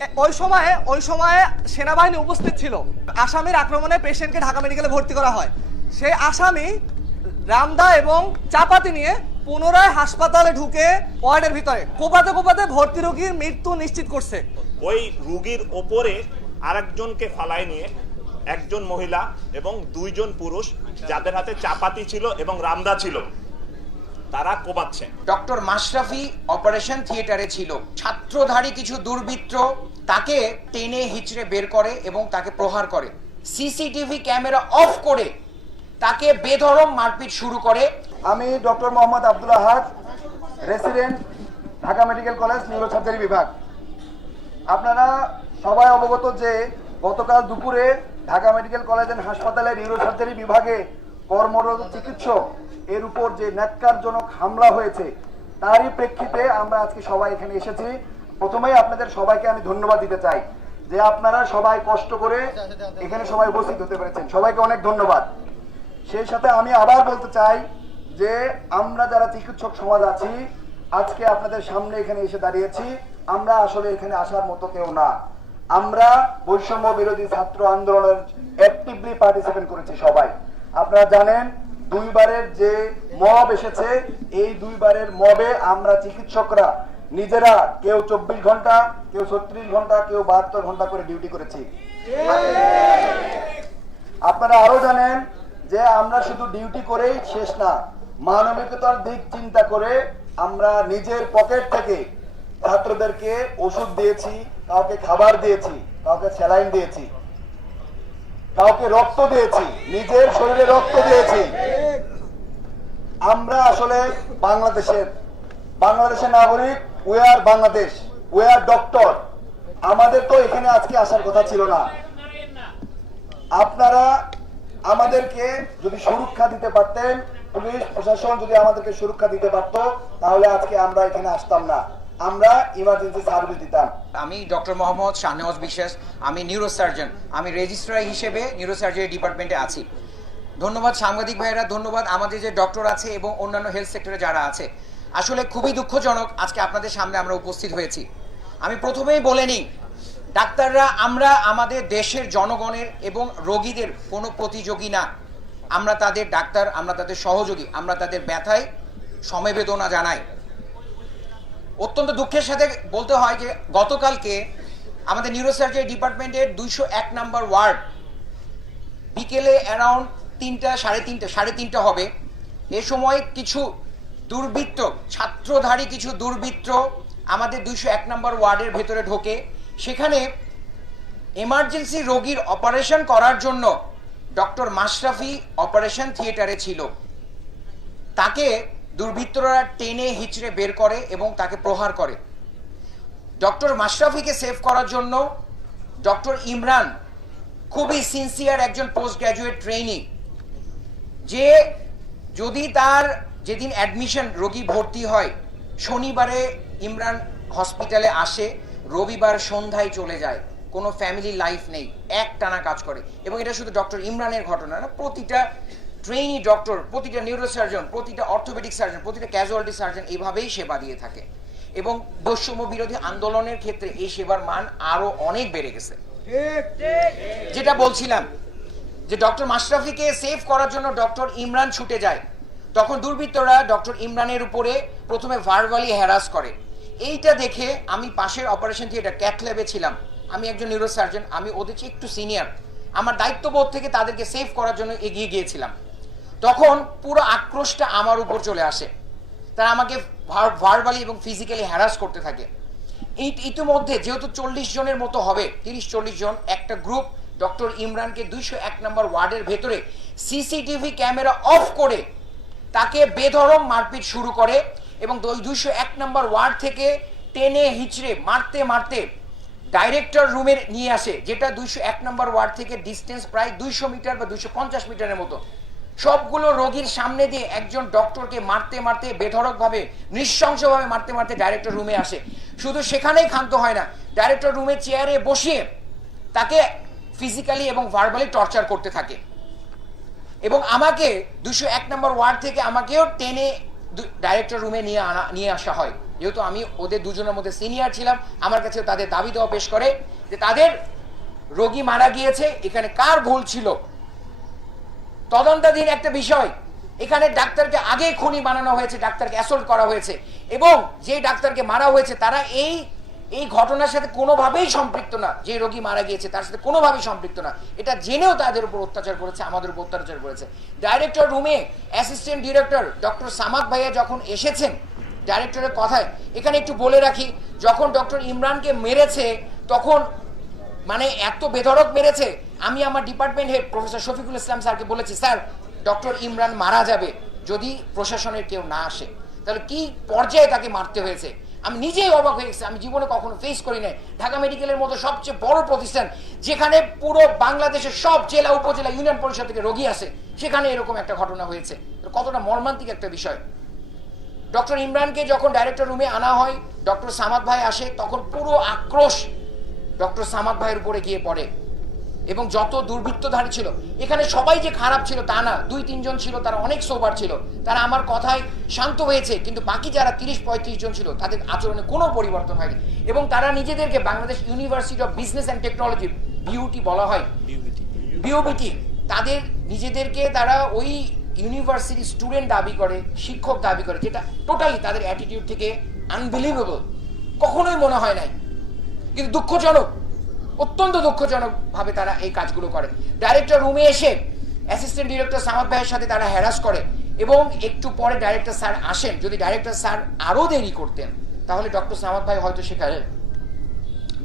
ওই সময়ে ওই সময়ে সেনাবাহিনী উপস্থিত ছিল। আসামির আক্রমণে পেশেন্টকে ঢাকা মেডিকেলে ভর্তি করা হয়। সেই আসামি রামদা এবং চাপাতি নিয়ে পুনরায় হাসপাতালে ঢুকে ওয়ার্ডের ভিতরে। কোপাতে কোপাতে ভর্তি রোগীর মৃত্যু নিশ্চিত করছে। ওই রুগীর ওপরে আরেকজনকে ফালায় নিয়ে একজন মহিলা এবং দুইজন পুরুষ যাদের হাতে চাপাতি ছিল এবং রামদা ছিল তারা কোপাচ্ছে। ডক্টর মাশরাফি অপারেশন থিয়েটারে ছিল। ছাত্রধারী কিছু দুর্বৃত্ত তাকে টেনে হিচড়ে বের করে এবং তাকে প্রহার করে। সিসিটিভি ক্যামেরা অফ করে তাকে বেধরম মারপিট শুরু করে। আমি doctor Mohammad Abdul Ahad, resident, Dhaka medical college neurosurgery বিভাগ। আপনারা সবাই অবগত যে গতকাল দুপুরে ঢাকা মেডিকেল কলেজ অ্যান্ড হাসপাতালের নিউরোসার্জারি বিভাগে কর্মরত চিকিৎসক এর উপর যে ন্যাক্কারজনক হামলা হয়েছে, তারই প্রেক্ষিতে আমরা আজকে সবাই এখানে এসেছি। প্রথমেই আপনাদের সবাইকে আমি ধন্যবাদ দিতে চাই যে আপনারা সবাই কষ্ট করে এখানে সবাই উপস্থিত হতে পেরেছেন। সবাইকে অনেক ধন্যবাদ। সেই সাথে আমি আবার বলতে চাই যে আমরা যারা চিকিৎসক সমাজ আছি, আজকে আপনাদের সামনে এখানে এসে দাঁড়িয়েছি। আমরা আসলে এখানে আসার মতো কেউ না। আমরা বৈষম্য বিরোধী ছাত্র আন্দোলনের অ্যাক্টিভলি পার্টিসিপেট করেছি সবাই। আপনারা জানেন, দুইবারের যে মব এসেছে, এই দুইবারের মবে আমরা চিকিৎসকরা নিজেরা কেউ চব্বিশ ঘণ্টা, কেউ ছত্রিশ ঘণ্টা, কেউ বাহাত্তর ঘণ্টা করে ডিউটি করেছি। আপনারা আরও জানেন যে আমরা শুধু ডিউটি করেই শেষ না, মানবিকতার দিক চিন্তা করে আমরা নিজের পকেট থেকে ছাত্রদেরকে ওষুধ দিয়েছি, কাউকে খাবার দিয়েছি, কাউকে স্যালাইন দিয়েছি, কাউকে রক্ত দিয়েছি, নিজের শরীরে রক্ত দিয়েছি। আমরা আসলে বাংলাদেশের বাংলাদেশের নাগরিক we are Bangladesh we are doctor আমাদের তো এখানে আজকে আসার কথা ছিল না। আপনারা আমাদেরকে যদি সুরক্ষা দিতে পারতেন, পুলিশ, প্রশাসন যদি আমাদেরকে সুরক্ষা দিতে পারত, তাহলে আজকে আমরা এখানে আসতাম না। আমরা ইমার্জেন্সি সার্ভিস দিতাম। আমি ডক্টর মোহাম্মদ শাহনওয়াজ বিশ্বাস, আমি নিউরোসার্জন আমি রেজিস্ট্রার হিসেবে নিউরোসার্জারি ডিপার্টমেন্টে আছি। ধন্যবাদ সাংবাদিক ভাইয়েরা, ধন্যবাদ আমাদের যে ডক্টর আছে এবং অন্যান্য হেলথ সেক্টরে যারা আছে। আসলে খুবই দুঃখজনক আজকে আপনাদের সামনে আমরা উপস্থিত হয়েছি। আমি প্রথমেই বলে নিই, ডাক্তাররা, আমরা আমাদের দেশের জনগণের এবং রোগীদের কোনো প্রতিযোগী না। আমরা তাদের ডাক্তার, আমরা তাদের সহযোগী, আমরা তাদের ব্যথায় সমবেদনা জানাই। অত্যন্ত দুঃখের সাথে বলতে হয় যে, গতকালকে আমাদের নিউরোসার্জারি ডিপার্টমেন্টের দুইশো এক নাম্বার ওয়ার্ড, বিকেলে অ্যারাউন্ড তিনটা, সাড়ে তিনটা সাড়ে তিনটা হবে। এ সময় কিছু দুর্বৃত্ত, ছাত্রধারী কিছু দুর্বৃত্ত আমাদের দুইশো এক নম্বর ওয়ার্ডের ভেতরে ঢোকে। সেখানে এমার্জেন্সি রোগীর অপারেশন করার জন্য ডক্টর মাশরাফি অপারেশন থিয়েটারে ছিল। তাকে দুর্বৃত্তরা টেনে হিচড়ে বের করে এবং তাকে প্রহার করে। ডক্টর মাশরাফিকে সেভ করার জন্য ডক্টর ইমরান খুবই সিনসিয়ার একজন পোস্ট গ্র্যাজুয়েট ট্রেনিং যে যদি তার যেদিন অ্যাডমিশন রোগী ভর্তি হয়, শনিবারে ইমরান হসপিটালে আসে, রবিবার সন্ধ্যায় চলে যায়। কোনো ফ্যামিলি লাইফ নেই এক টানা কাজ করে। এবং এটা শুধু ডক্টর ইমরানের ঘটনা না, প্রতিটা ট্রেনি ডক্টর প্রতিটা নিউরোসার্জন প্রতিটা অর্থোপেডিক সার্জন প্রতিটা ক্যাজুয়ালিটি সার্জন এইভাবেই সেবা দিয়ে থাকে। এবং বৈষম্য বিরোধী আন্দোলনের ক্ষেত্রে এই সেবার মান আরও অনেক বেড়ে গেছে। যেটা বলছিলাম, যে ডক্টর মাশরাফিকে সেভ করার জন্য ডক্টর ইমরান ছুটে যায়। তখন দুর্বৃত্তরা ডক্টর ইমরানের উপরে প্রথমে ভার্বালি হ্যারাস করে। এইটা দেখে আমি পাশের অপারেশন থিয়েটার ক্যাথ ল্যাবে ছিলাম। আমি একজন নিউরোসার্জন আমি ওদের চেয়ে একটু সিনিয়র আমার দায়িত্ববোধ থেকে তাদেরকে সেভ করার জন্য এগিয়ে গিয়েছিলাম। তখন পুরো আক্রোশটা আমার উপর চলে আসে। তারা আমাকে ভার্বালি এবং ফিজিক্যালি হ্যারাস করতে থাকে। ইতিমধ্যে যেহেতু চল্লিশ জনের মতো হবে, তিরিশ, চল্লিশ জন, একটা গ্রুপ ডক্টর ইমরানকে দুইশো এক নম্বর ওয়ার্ডের ভেতরে সিসিটিভি ক্যামেরা অফ করে তাকে বেধরম মারপিট শুরু করে এবং দুইশো এক নম্বর ওয়ার্ড থেকে টেনে হিচড়ে, মারতে মারতে ডাইরেক্টর রুমে নিয়ে আসে, যেটা দুইশো এক নম্বর ওয়ার্ড থেকে ডিস্টেন্স প্রায় দুইশো মিটার বা দুইশো পঞ্চাশ মিটারের মতো। সবগুলো রোগীর সামনে দিয়ে একজন ডক্টরকে মারতে মারতে বেধড়কভাবে, নৃশংসভাবে মারতে মারতে ডাইরেক্টর রুমে আসে। শুধু সেখানেই ক্ষান্ত হয় না ডাইরেক্টর রুমে চেয়ারে বসিয়ে তাকে ফিজিক্যালি এবং ভার্বালি টর্চার করতে থাকে। এবং আমাকে দুশো এক নম্বর ওয়ার্ড থেকে আমাকেও টেনে ডাইরেক্টর রুমে নিয়ে আনা নিয়ে আসা হয়। যেহেতু আমি ওদের দুজনের মধ্যে সিনিয়র ছিলাম, আমার কাছে তাদের দাবি দেওয়া পেশ করে যে তাদের রোগী মারা গিয়েছে, এখানে কার ভুল ছিল? তদন্তাধীন একটা বিষয়। এখানে ডাক্তারকে আগে খুনি বানানো হয়েছে, ডাক্তারকে অ্যাসল্ট করা হয়েছে। এবং যে ডাক্তারকে মারা হয়েছে, তারা এই এই ঘটনার সাথে কোনোভাবেই সম্পৃক্ত না। যে রোগী মারা গিয়েছে, তার সাথে কোনোভাবেই সম্পৃক্ত না। এটা জেনেও তাদের উপর অত্যাচার করেছে, আমাদের উপর অত্যাচার করেছে। ডাইরেক্টর রুমে অ্যাসিস্ট্যান্ট ডিরেক্টর ডক্টর সামাক ভাইয়া যখন এসেছেন ডাইরেক্টরের কথায়, এখানে একটু বলে রাখি, যখন ডক্টর ইমরানকে মেরেছে, তখন মানে এত বেধড়ক মেরেছে, আমি আমার department head professor Shafiqul Islam স্যারকে বলেছি, স্যার ডক্টর ইমরান মারা যাবে যদি প্রশাসনের কেউ না আসে। তাহলে কি পর্যায়ে তাকে মারতে হয়েছে? আমি নিজেই অবাক হয়ে গেছি। আমি জীবনে কখনো ফেস করি নাই। ঢাকা মেডিকেলের মতো সবচেয়ে বড় প্রতিষ্ঠান যেখানে পুরো বাংলাদেশের সব জেলা, উপজেলা, ইউনিয়ন পরিষদ থেকে রোগী আসে, সেখানে এরকম একটা ঘটনা হয়েছে। কতটা মর্মান্তিক একটা বিষয়। ডক্টর ইমরানকে যখন ডাইরেক্টর রুমে আনা হয়, ডক্টর সামাদ ভাই আসে, তখন পুরো আক্রোশ ডক্টর সামাদ ভাইয়ের উপরে গিয়ে পড়ে। এবং যত দুর্বৃত্তধারী ছিল, এখানে সবাই যে খারাপ ছিল তা না, দুই, তিনজন ছিল, তারা অনেক সোবার ছিল। তারা আমার কথায় শান্ত হয়েছে, কিন্তু বাকি যারা তিরিশ, পঁয়ত্রিশ জন ছিল, তাদের আচরণে কোনো পরিবর্তন হয়নি। এবং তারা নিজেদেরকে Bangladesh university of business and technology beauty বলা হয়। বিওবিটি তাদের নিজেদেরকে তারা ওই ইউনিভার্সিটি স্টুডেন্ট দাবি করে, শিক্ষক দাবি করে, যেটা টোটালি তাদের অ্যাটিটিউড থেকে আনবিলিভেবল কখনোই মনে হয় নাই। কিন্তু দুঃখজনক অত্যন্ত দুঃখজনক ভাবে তারা এই কাজগুলো করে। ডাইরেক্টর রুমে এসে অ্যাসিস্ট্যান্ট ডিরেক্টর সামাদ ভাইয়ের সাথে তারা হ্যারাস করে এবং একটু পরে ডাইরেক্টর স্যার আসেন। যদি ডাইরেক্টর স্যার আরও দেরি করতেন, তাহলে ডক্টর সামাদ ভাই হয়তো সেখানে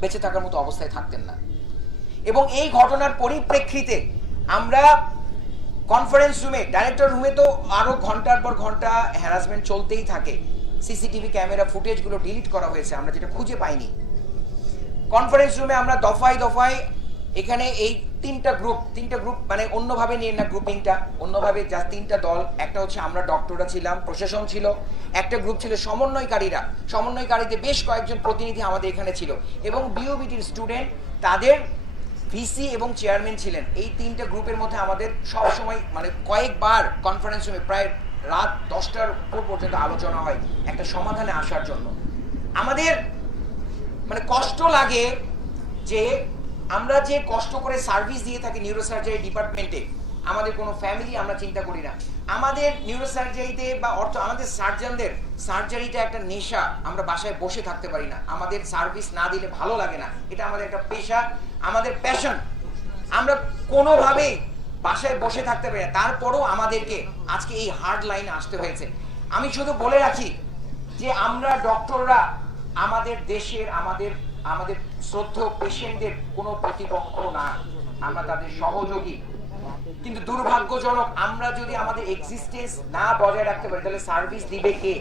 বেঁচে থাকার মতো অবস্থায় থাকতেন না। এবং এই ঘটনার পরিপ্রেক্ষিতে আমরা কনফারেন্স রুমে ডাইরেক্টর রুমে তো আরও ঘণ্টার পর ঘণ্টা হ্যারাসমেন্ট চলতেই থাকে। সিসিটিভি ক্যামেরা ফুটেজগুলো ডিলিট করা হয়েছে, আমরা যেটা খুঁজে পাইনি। কনফারেন্স রুমে আমরা দফায় দফায় এখানে এই তিনটা গ্রুপ তিনটা গ্রুপ মানে অন্যভাবে নিয়ে না গ্রুপিংটা অন্যভাবে যা তিনটা দল। একটা হচ্ছে আমরা ডক্টররা ছিলাম, প্রশাসন ছিল, একটা গ্রুপ ছিল সমন্বয়কারীরা। সমন্বয়কারীতে বেশ কয়েকজন প্রতিনিধি আমাদের এখানে ছিল এবং বিওবিটির স্টুডেন্ট তাদের ভিসি এবং চেয়ারম্যান ছিলেন। এই তিনটা গ্রুপের মধ্যে আমাদের সব সময় মানে কয়েকবার কনফারেন্স রুমে প্রায় রাত দশটার উপর পর্যন্ত আলোচনা হয় একটা সমাধানে আসার জন্য। আমাদের মানে কষ্ট লাগে যে আমরা যে কষ্ট করে সার্ভিস দিয়ে থাকি নিউরোসার্জারি ডিপার্টমেন্টে আমাদের কোনো ফ্যামিলি আমরা চিন্তা করি না। আমাদের নিউরোসার্জারিতে বা অর্থ আমাদের সার্জনদের সার্জারিটা একটা নেশা, আমরা বাসায় বসে থাকতে পারি না। আমাদের সার্ভিস না দিলে ভালো লাগে না। এটা আমাদের একটা পেশা, আমাদের প্যাশন আমরা কোনোভাবেই বাসায় বসে থাকতে পারি না। তারপরও আমাদেরকে আজকে এই হার্ড লাইনে আসতে হয়েছে। আমি শুধু বলে রাখি যে আমরা ডক্টররা আমাদের দেশের, আমাদের আমাদের শ্রদ্ধ পেশেন্টদের কোনো প্রতিপক্ষ না। আমরা তাদের সহযোগী। কিন্তু দুর্ভাগ্যজনক, আমরা যদি আমাদের এক্সিস্টেন্স না বজায় রাখতে পারি, তাহলে সার্ভিস দিবে কে?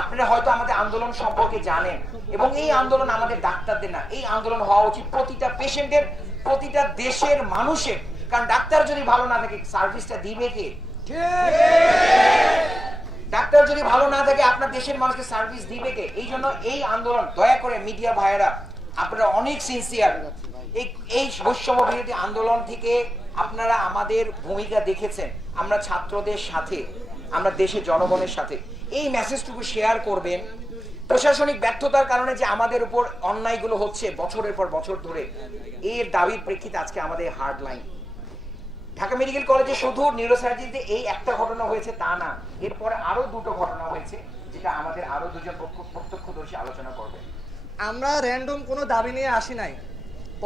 আপনারা হয়তো আমাদের আন্দোলন সম্পর্কে জানেন এবং এই আন্দোলন আমাদের ডাক্তারদের না। এই আন্দোলন হওয়া উচিত প্রতিটা পেশেন্টের প্রতিটা দেশের মানুষের। কারণ ডাক্তার যদি ভালো না থাকে সার্ভিসটা দিবে কে? ডাক্তার যদি ভালো না থাকে, আপনার দেশের মানুষকে সার্ভিস দিবে কে? এই জন্য এই আন্দোলন, দয়া করে মিডিয়া ভাইয়েরা, আপনারা অনেক সিনসিয়ার এই এই বৈষম্য বিরোধী আন্দোলন থেকে আপনারা আমাদের ভূমিকা দেখেছেন। আমরা ছাত্রদের সাথে, আমরা দেশের জনগণের সাথে। এই মেসেজটুকু শেয়ার করবেন। প্রশাসনিক ব্যর্থতার কারণে যে আমাদের উপর অন্যায়গুলো হচ্ছে বছরের পর বছর ধরে, এর দাবির প্রেক্ষিতে আজকে আমাদের হার্ড লাইন ঢাকা মেডিকেল কলেজে শুধু নিউরোসার্জারিতে এই একটা ঘটনা হয়েছে, তা না। এরপরে আরও দুটো ঘটনা হয়েছে, যেটা আমাদের আরও দুজন প্রত্যক্ষদর্শী আলোচনা করবে। আমরা র্যান্ডম কোনো দাবি নিয়ে আসি নাই।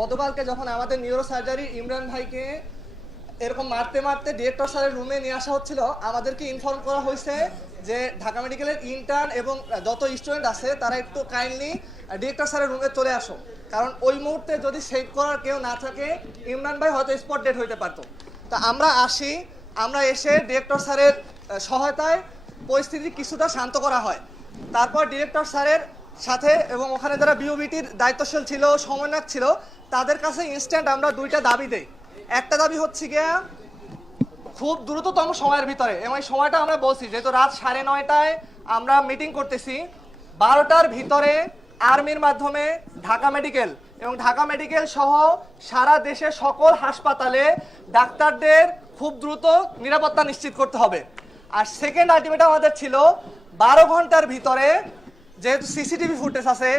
গতকালকে যখন আমাদের নিউরো সার্জারি ইমরান ভাইকে এরকম মারতে মারতে ডিরেক্টর স্যারের রুমে নিয়ে আসা হচ্ছিল, আমাদেরকে ইনফর্ম করা হয়েছে যে ঢাকা মেডিকেলের ইন্টার্ন এবং যত স্টুডেন্ট আছে, তারা একটু কাইন্ডলি ডিরেক্টর স্যারের রুমে চলে আসো। কারণ ওই মুহূর্তে যদি সেভ করার কেউ না থাকে, ইমরান ভাই হয়তো স্পট ডেট হইতে পারতো। তা আমরা আসি, আমরা এসে ডিরেক্টর স্যারের সহায়তায় পরিস্থিতি কিছুটা শান্ত করা হয়। তারপর ডিরেক্টর স্যারের সাথে এবং ওখানে যারা বিওবিটির দায়িত্বশীল ছিল, সমন্বয়ক ছিল, তাদের কাছে ইনস্ট্যান্ট আমরা দুইটা দাবি দেই। একটা দাবি হচ্ছে গিয়া, খুব দ্রুততম সময়ের ভিতরে, এবং এই সময়টা আমরা বলছি, যেহেতু রাত সাড়ে নয়টায় আমরা মিটিং করতেছি, বারোটার ভিতরে আর্মির মাধ্যমে ঢাকা মেডিকেল এবং ঢাকা মেডিকেল সহ সারা দেশে সকল হাসপাতালে ডাক্তারদের খুব দ্রুত নিরাপত্তা নিশ্চিত করতে হবে। আর সেকেন্ড আলটিমেটাম আমাদের ছিল বারো ঘণ্টার ভিতরে যেহেতু সিসিটিভি ফুটেজ আছে,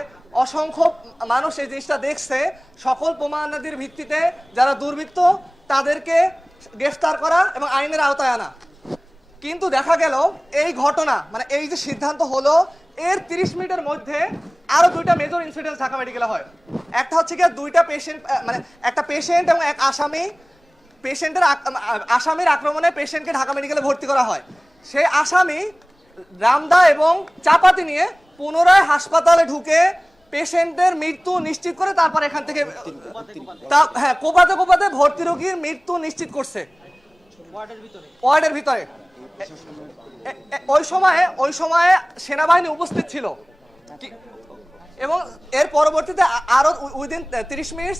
অসংখ্য মানুষ এই জিনিসটা দেখছে, সকল প্রমাণাদির ভিত্তিতে যারা দুর্বৃত্ত তাদেরকে গ্রেফতার করা এবং আইনের আওতায় আনা। কিন্তু দেখা গেল এই ঘটনা মানে এই যে সিদ্ধান্ত হলো এর 30 মিনিটের মধ্যে আরও দুইটা মেজর ইনসিডেন্ট ঢাকা মেডিকেলে হয়। একটা হচ্ছে কি দুইটা পেশেন্ট মানে একটা পেশেন্ট এবং এক আসামি পেশেন্টের আসামির আক্রমণে পেশেন্টকে ঢাকা মেডিকেলে ভর্তি করা হয়। সেই আসামি রামদা এবং চাপাতি নিয়ে পুনরায় হাসপাতালে ঢুকে পেশেন্টের মৃত্যু নিশ্চিত করে তারপর এখান থেকে তা হ্যাঁ কোপাতে কোপাতে ভর্তি রোগীর মৃত্যু নিশ্চিত করছে। ওয়ার্ডের ভিতরে। ওই সময়ে ওই সময়ে সেনাবাহিনী উপস্থিত ছিল। এবং এর পরবর্তীতে আ- আরও উইদিন তিরিশ মিনিট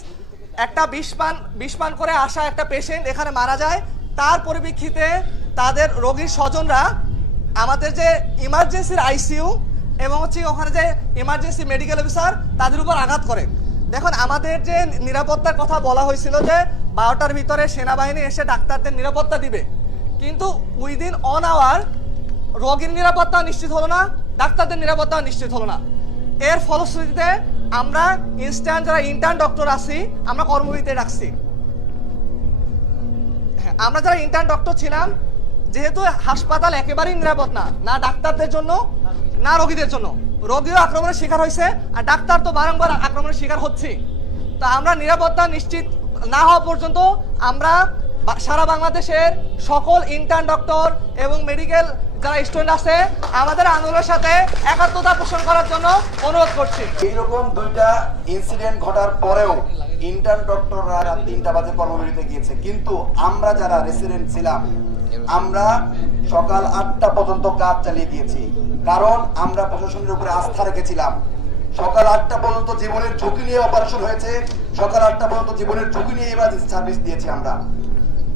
একটা বিষ পান বিষ পান করে আসা একটা পেশেন্ট এখানে মারা যায়। তার পরিপ্রেক্ষিতে তাদের রোগীর স্বজনরা আমাদের যে ইমার্জেন্সির আইসিইউ এবং হচ্ছে ওখানে যে ইমার্জেন্সি মেডিকেল অফিসার তাদের উপর আঘাত করে। দেখুন, আমাদের যে নিরাপত্তার কথা বলা হয়েছিল যে বারোটার ভিতরে সেনাবাহিনী এসে ডাক্তারদের নিরাপত্তা দিবে। কিন্তু উইদিন অন আওয়ার রোগীর নিরাপত্তা নিশ্চিত হলো না ডাক্তারদের নিরাপত্তা নিশ্চিত হলো না। এর ফলশ্রুতিতে আমরা ইনস্ট্যান্ট যারা ইন্টার্ন ডক্টর আছি আমরা কর্মবিতে ডাকছি হ্যাঁ, আমরা যারা ইন্টার্ন ডক্টর ছিলাম যেহেতু হাসপাতাল একেবারেই নিরাপদ না না ডাক্তারদের জন্য না রোগীদের জন্য। রোগীও আক্রমণের শিকার হয়েছে আর ডাক্তার তো বারংবার আক্রমণের শিকার হচ্ছে। তা আমরা নিরাপত্তা নিশ্চিত না হওয়া পর্যন্ত আমরা সারা বাংলাদেশের সকল ইন্টার্ন ডক্টর এবং মেডিকেল যারা স্টুডেন্ট আছে, আমাদের আন্দোলনের সাথে একাত্মতা পোষণ করার জন্য অনুরোধ করছি। এইরকম দুইটা ইনসিডেন্ট ঘটার পরেও ইন্টার্ন ডক্টররা রাত তিনটা বাজে কর্মবিরতিতে গিয়েছে। কিন্তু আমরা যারা রেসিডেন্ট ছিলাম, আমরা সকাল আটটা পর্যন্ত কাজ চালিয়ে গিয়েছি কারণ আমরা প্রশাসনের উপরে আস্থা রেখেছিলাম। সকাল আটটা পর্যন্ত জীবনের ঝুঁকি নিয়ে অপারেশন হয়েছে। সকাল আটটা পর্যন্ত জীবনের ঝুঁকি নিয়ে এবার সার্ভিস দিয়েছি আমরা।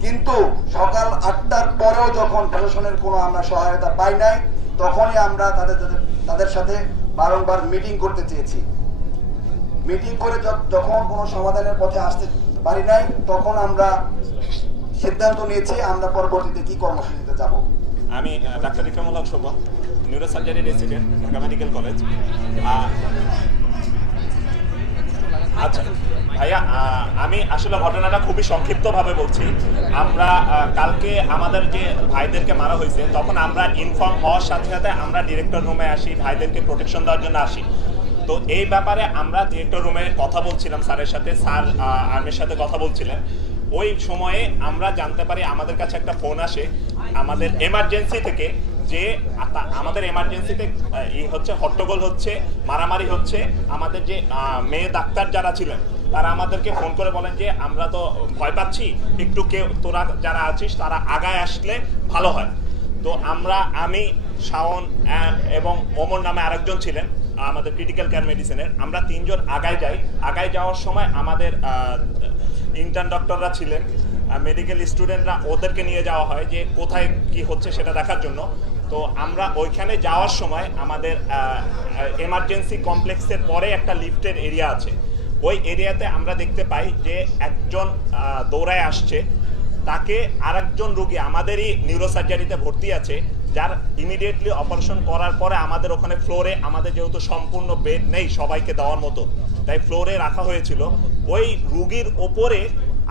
কিন্তু সকাল আটটার পরেও যখন প্রশাসনের কোনো আমরা সহায়তা পাই নাই, তখনই আমরা তাদের তাদের- সাথে বারংবার মিটিং করতে চেয়েছি। মিটিং করে যখন কোনো সমাধানের পথে আসতে পারি নাই, তখন আমরা সিদ্ধান্ত নিয়েছি আমরা পরবর্তীতে কি কর্মসূচিতে যাব। আমি doctor Ikramul Haque Shovon neuro surgery resident Dhaka medical college আচ্ছা ভাইয়া আমি আসলে ঘটনাটা খুবই সংক্ষিপ্তভাবে বলছি। আমরা কালকে আমাদের যে ভাইদেরকে মারা হয়েছে, তখন আমরা ইনফর্ম হওয়ার সাথে সাথে আমরা ডিরেক্টর রুমে আসি, ভাইদেরকে প্রোটেকশন দেওয়ার জন্য আসি। তো এই ব্যাপারে আমরা ডিরেক্টর রুমে কথা বলছিলাম স্যারের সাথে, স্যার আর্মির সাথে কথা বলছিলেন। ওই সময়ে আমরা জানতে পারি আমাদের কাছে একটা ফোন আসে, আমাদের এমার্জেন্সি থেকে যে আমাদের এমার্জেন্সিতে এই হচ্ছে, হট্টগোল হচ্ছে, মারামারি হচ্ছে, আমাদের যে মেয়ে ডাক্তার যারা ছিলেন তারা আমাদেরকে ফোন করে বলেন যে, আমরা তো ভয় পাচ্ছি। একটু কেউ, তোরা যারা আছিস, তারা আগায় আসলে ভালো হয়। তো আমরা, আমি, শাওন এবং ওমর নামে আরেকজন ছিলেন, আমাদের ক্রিটিক্যাল কেয়ার মেডিসিনের আমরা তিনজন আগায় যাই। আগায় যাওয়ার সময় আমাদের ইন্টার্ন ডক্টররা ছিলেন। মেডিকেল স্টুডেন্টরা ওদেরকে নিয়ে যাওয়া হয় যে, কোথায় কি হচ্ছে সেটা দেখার জন্য। তো আমরা ওইখানে যাওয়ার সময় আমাদের এমার্জেন্সি কমপ্লেক্সের পরে একটা লিফটের এরিয়া আছে। ওই এরিয়াতে আমরা দেখতে পাই যে একজন দৌড়ায় আসছে। তাকে আরেকজন রুগী, আমাদেরই নিউরোসার্জারিতে ভর্তি আছে, যার ইমিডিয়েটলি অপারেশন করার পরে আমাদের ওখানে ফ্লোরে আমাদের যেহেতু সম্পূর্ণ বেড নেই সবাইকে দেওয়ার মতো, তাই ফ্লোরে রাখা হয়েছিল। ওই রুগীর ওপরে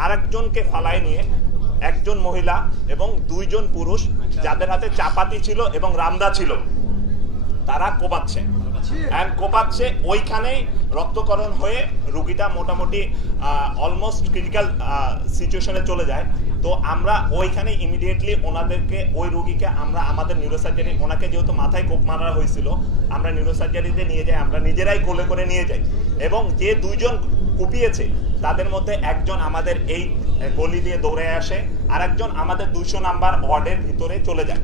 আরেকজনকে ফালায় নিয়ে একজন মহিলা এবং দুইজন পুরুষ, যাদের হাতে চাপাতি ছিল এবং রামদা ছিল, তারা কোপাচ্ছে। অ্যান্ড কোপাচ্ছে। ওইখানেই রক্তকরণ হয়ে রুগীটা মোটামুটি অলমোস্ট ক্রিটিক্যাল সিচুয়েশনে চলে যায়। তো আমরা ওইখানে ইমিডিয়েটলি ওনাদেরকে, ওই রুগীকে আমরা, আমাদের নিউরোসার্জারি ওনাকে যেহেতু মাথায় কোপ মারা হয়েছিল, আমরা নিউরোসার্জারিতে নিয়ে যাই, আমরা নিজেরাই কোলে করে নিয়ে যাই। এবং যে দুইজন কুপিয়েছে, তাদের মধ্যে একজন আমাদের এই গলি দিয়ে দৌড়ে আসে আর একজন আমাদের দুইশো নাম্বার ওয়ার্ডের ভিতরে চলে যায়।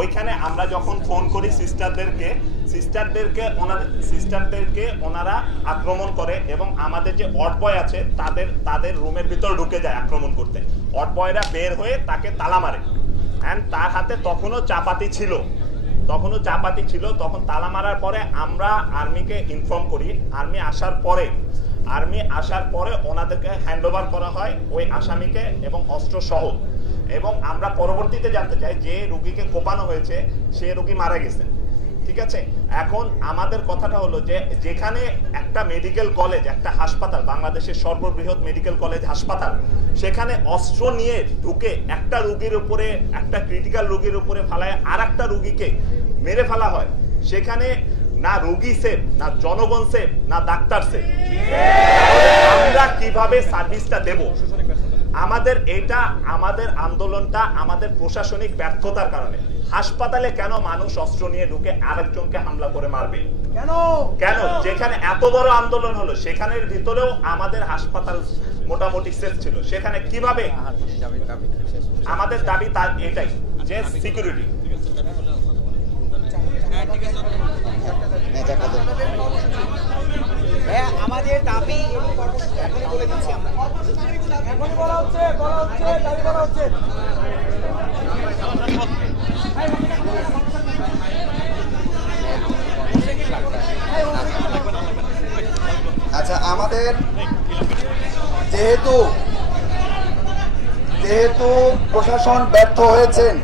ওইখানে আমরা যখন ফোন করি সিস্টারদেরকে সিস্টারদেরকে ওনাদের সিস্টারদেরকে ওনারা আক্রমণ করে এবং আমাদের যে অট বয় আছে, তাদের তাদের রুমের ভিতর ঢুকে যায় আক্রমণ করতে। অট বয়রা বের হয়ে তাকে তালা মারে। অ্যান্ড তার হাতে তখনও চাপাতি ছিল। তখনও চাপাতি ছিল, তখন তালা মারার পরে আমরা আর্মিকে ইনফর্ম করি। আর্মি আসার পরে, আর্মি আসার পরে ওনাদেরকে হ্যান্ড করা হয় ওই আসামিকে এবং অস্ত্র সহ এবং আমরা পরবর্তীতে জানতে চাই যে রুগীকে কোপানো হয়েছে, সে রুগী মারা গেছে। ঠিক আছে? এখন আমাদের কথাটা হলো যে যেখানে একটা মেডিকেল কলেজ একটা হাসপাতাল, বাংলাদেশের সর্ববৃহৎ মেডিকেল কলেজ হাসপাতাল, সেখানে অস্ত্র নিয়ে ঢুকে একটা রুগীর উপরে, একটা ক্রিটিক্যাল রুগীর উপরে ফালায় আর একটা রোগীকে মেরে ফেলা হয়, সেখানে না রোগী সেফ না জনগণ সেফ না ডাক্তার সেফ আমরা কীভাবে সার্ভিসটা দেব? আমাদের এটা আমাদের আন্দোলনটা আমাদের প্রশাসনিক ব্যর্থতার কারণে। হাসপাতালে কেন মানুষ অস্ত্র নিয়ে ঢুকে আরেকজনকে হামলা করে মারবে? কেন? কেন? যেখানে এত বড় আন্দোলন হলো সেখানের ভিতরেও আমাদের হাসপাতাল মোটামুটি সেফ ছিল। সেখানে কীভাবে? আমাদের দাবি তার এটাই যে সিকিউরিটি হ্যাঁ আমাদের দাবি এবং কর্মসূচি বলে দিচ্ছি আমরা। আচ্ছা আমাদের যেহেতু যেহেতু প্রশাসন ব্যর্থ হয়েছেন,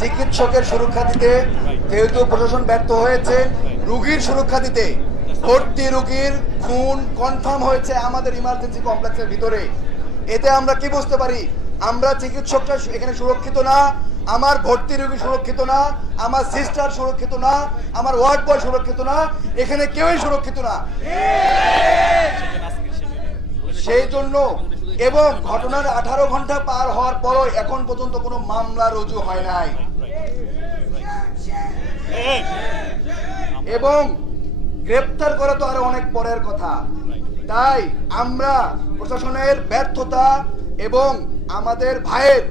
চিকিৎসকের সুরক্ষা দিতে, যেহেতু প্রশাসন ব্যর্থ হয়েছে, রুগীর সুরক্ষা দিতে, ভর্তি রুগীর খুন কনফার্ম হয়েছে আমাদের ইমার্জেন্সি কমপ্লেক্সের ভিতরে। এতে আমরা কি বুঝতে পারি? আমরা চিকিৎসকরা এখানে সুরক্ষিত না, আমার ভর্তি রোগী সুরক্ষিত না, আমার সিস্টার সুরক্ষিত না, আমার ওয়ার্ড বয় সুরক্ষিত না, এখানে কেউই সুরক্ষিত না। সেই জন্য এবং ঘটনার আঠারো ঘণ্টা পার হওয়ার পরও এখন পর্যন্ত কোনো মামলা রুজু হয় নাই। এবং গ্রেপ্তার করা তো আরও অনেক পরের কথা। তাই আমরা প্রশাসনের ব্যর্থতা এবং আমাদের ভাইয়ের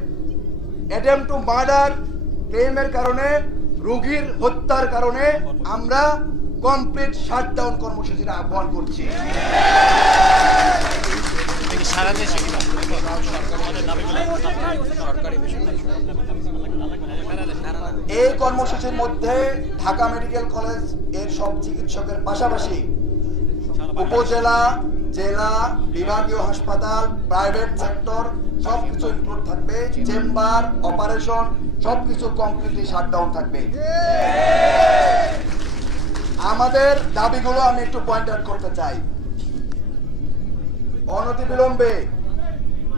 অ্যাটেম্প টু মার্ডার ক্লেমের কারণে, রোগীর হত্যার কারণে আমরা কমপ্লিট শাটডাউন কর্মসূচির আহ্বান করছি। এই কর্মসূচির মধ্যে ঢাকা মেডিকেল কলেজের সব চিকিৎসকের পাশাপাশি উপজেলা, জেলা, বিভাগীয় হাসপাতাল, প্রাইভেট সেক্টর, সবকিছু ইনক্লুড থাকবে। চেম্বার অপারেশন সবকিছু কমপ্লিটলি শাটডাউন থাকবে। আমাদের দাবিগুলো আমি একটু পয়েন্ট আউট করতে চাই। অনতিবিলম্বে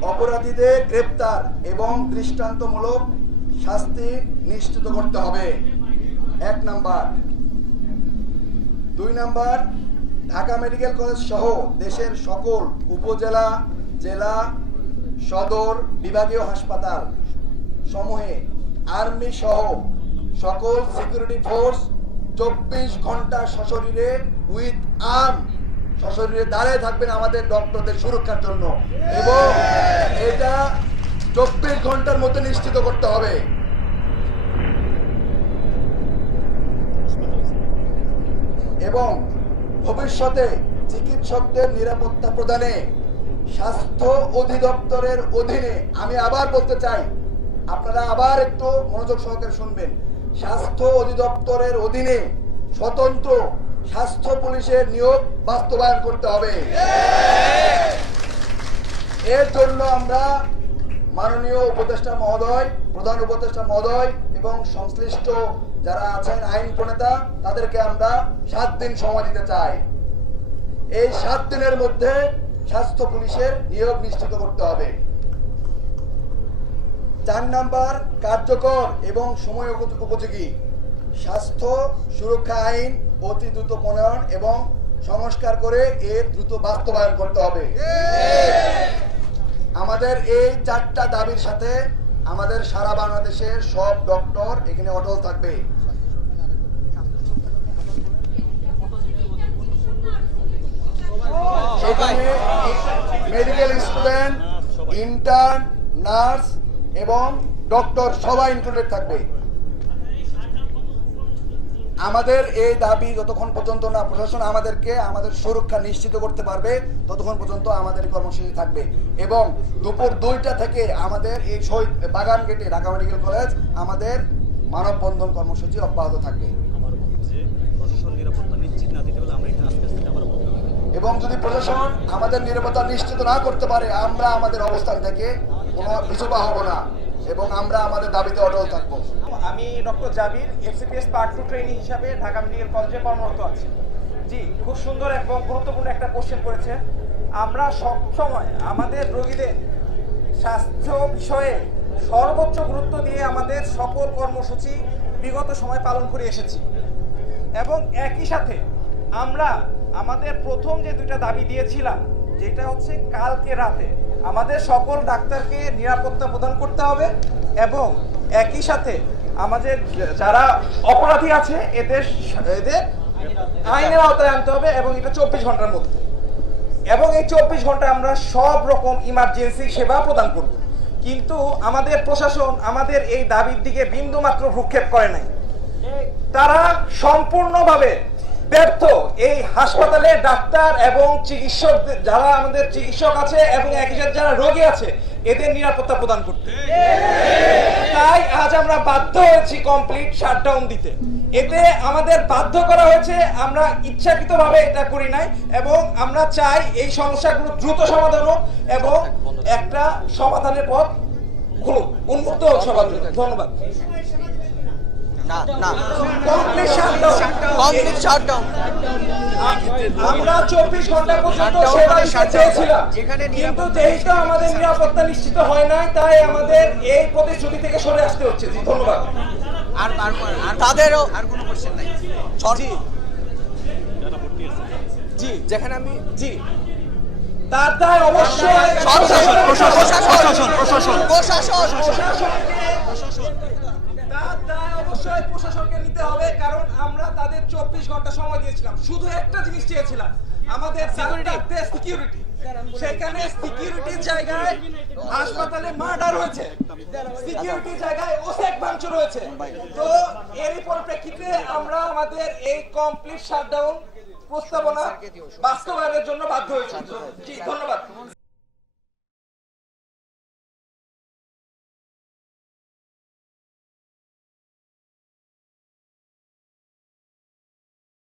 অপরাধীদের গ্রেপ্তার এবং দৃষ্টান্তমূলক শাস্তি নিশ্চিত করতে হবে। এক নাম্বার। দুই নাম্বার ঢাকা মেডিকেল কলেজ সহ দেশের সকল উপজেলা, জেলা, সদর, বিভাগীয় হাসপাতাল সমূহে আর্মি সহ সকল সিকিউরিটি ফোর্স চব্বিশ ঘণ্টা সশরীরে উইথ আর্ম সশরীরে দাঁড়িয়ে থাকবেন আমাদের ডক্টরদের সুরক্ষার জন্য। এবং এটা চব্বিশ ঘণ্টার মধ্যে নিশ্চিত করতে হবে। এবং ভবিষ্যতে চিকিৎসকদের নিরাপত্তা প্রদানে স্বাস্থ্য অধিদপ্তরের অধীনে আমি আবার বলতে চাই, আপনারা আবার একটু মনোযোগ সহকারে শুনবেন। স্বাস্থ্য অধিদপ্তরের অধীনে স্বতন্ত্র স্বাস্থ্য পুলিশের নিয়োগ বাস্তবায়ন করতে হবে। এর জন্য আমরা মাননীয় উপদেষ্টা মহোদয়, প্রধান উপদেষ্টা মহোদয় এবং সংশ্লিষ্ট যারা আছেন আইন প্রণেতা তাদেরকে আমরা সাত দিন সময় দিতে চাই। এই সাত দিনের মধ্যে স্বাস্থ্য পুলিশের নিয়োগ নিশ্চিত করতে হবে। চার নাম্বার কার্যকর এবং সময় উপযোগী। স্বাস্থ্য সুরক্ষা আইন অতি দ্রুত প্রণয়ন এবং সংস্কার করে এর দ্রুত বাস্তবায়ন করতে হবে। আমাদের এই চারটা দাবির সাথে আমাদের সারা বাংলাদেশের সব ডক্টর এখানে অটল থাকবে। মেডিকেল স্টুডেন্ট ইন্টার্ন নার্স এবং ডক্টর সবাই ইনক্লুডেড থাকবে। আমাদের এই দাবি যতক্ষণ পর্যন্ত না প্রশাসন আমাদেরকে আমাদের সুরক্ষা নিশ্চিত করতে পারবে ততক্ষণ পর্যন্ত আমাদের কর্মসূচি থাকবে। এবং দুপুর দুইটা থেকে আমাদের এই শহীদ বাগান গেটে ঢাকা মেডিকেল কলেজ আমাদের মানববন্ধন কর্মসূচি অব্যাহত থাকবে। এবং যদি প্রশাসন আমাদের নিরাপত্তা নিশ্চিত না করতে পারে আমরা আমাদের অবস্থান থেকে কোনো পিছুপা হব না। এবং আমরা আমাদের দাবিতে অটল থাকব। আমি doctor Jabir FCPS part two training হিসাবে ঢাকা মেডিকেল কলেজে কর্মরত আছি। জি, খুব সুন্দর এবং গুরুত্বপূর্ণ একটা কোশ্চেন করেছে আমরা সব সময় আমাদের রোগীদের স্বাস্থ্য বিষয়ে সর্বোচ্চ গুরুত্ব দিয়ে আমাদের সকল কর্মসূচি বিগত সময় পালন করে এসেছি। এবং একই সাথে আমরা আমাদের প্রথম যে দুইটা দাবি দিয়েছিলাম, যেটা হচ্ছে কালকে রাতে আমাদের সকল ডাক্তারকে নিরাপত্তা প্রদান করতে হবে এবং একই সাথে আমাদের যারা অপরাধী আছে, এদের এদের আইনের আওতায় আনতে হবে এবং এটা চব্বিশ ঘণ্টার মধ্যে। এবং এই চব্বিশ ঘন্টায় আমরা সব রকম ইমার্জেন্সি সেবা প্রদান করব। কিন্তু আমাদের প্রশাসন আমাদের এই দাবির দিকে বিন্দু মাত্র ভ্রুক্ষেপ করে নাই। তারা সম্পূর্ণভাবে ব্যর্থ। এই হাসপাতালে ডাক্তার এবং চিকিৎসক যারা আমাদের চিকিৎসক আছে এবং একই সাথে যারা রোগী আছে, এদের নিরাপত্তা প্রদান করতে। তাই আজ আমরা বাধ্য হয়েছি কমপ্লিট শাটডাউন দিতে। এতে আমাদের বাধ্য করা হয়েছে, আমরা ইচ্ছাকৃতভাবে এটা করি নাই এবং আমরা চাই এই সমস্যাগুলো দ্রুত সমাধান হোক এবং একটা সমাধানের পথ খুলুক, উন্মুক্ত হোক সবার। ধন্যবাদ। না না কমপ্লিট শাটডাউন কমপ্লিট শাটডাউন আমরা চব্বিশ ঘণ্টা পর্যন্ত সেবা মানে চেয়েছিলাম যেখানে কিন্তু যেহেতু আমাদের নিরাপত্তা নিশ্চিত হয় নাই তাই আমাদের এই প্রতিশ্রুতি থেকে সরে আসতে হচ্ছে ধন্যবাদ আর আর আর তাদেরও আর কোনো কোশ্চেন নাই আছে জি যেখানে আমি জি তার দায় অবশ্যই প্রশাসন প্রশাসন প্রশাসন প্রশাসন প্রশাসন অবশ্যই প্রশাসনকে নিতে হবে কারণ আমরা তাদের চব্বিশ ঘণ্টা সময় দিয়েছিলাম। শুধু একটা জিনিস চেয়েছিলাম আমাদের সিকিউরিটি সেখানে সিকিউরিটির জায়গায় হাসপাতালে মার্ডার হয়েছে। সিকিউরিটি জায়গায় ওসেক ভাঙচুর হয়েছে। তো এরই পরিপ্রেক্ষিতে আমরা আমাদের এই কমপ্লিট শাটডাউন প্রস্তাবনা বাস্তবায়নের জন্য বাধ্য হয়েছি। জি ধন্যবাদ।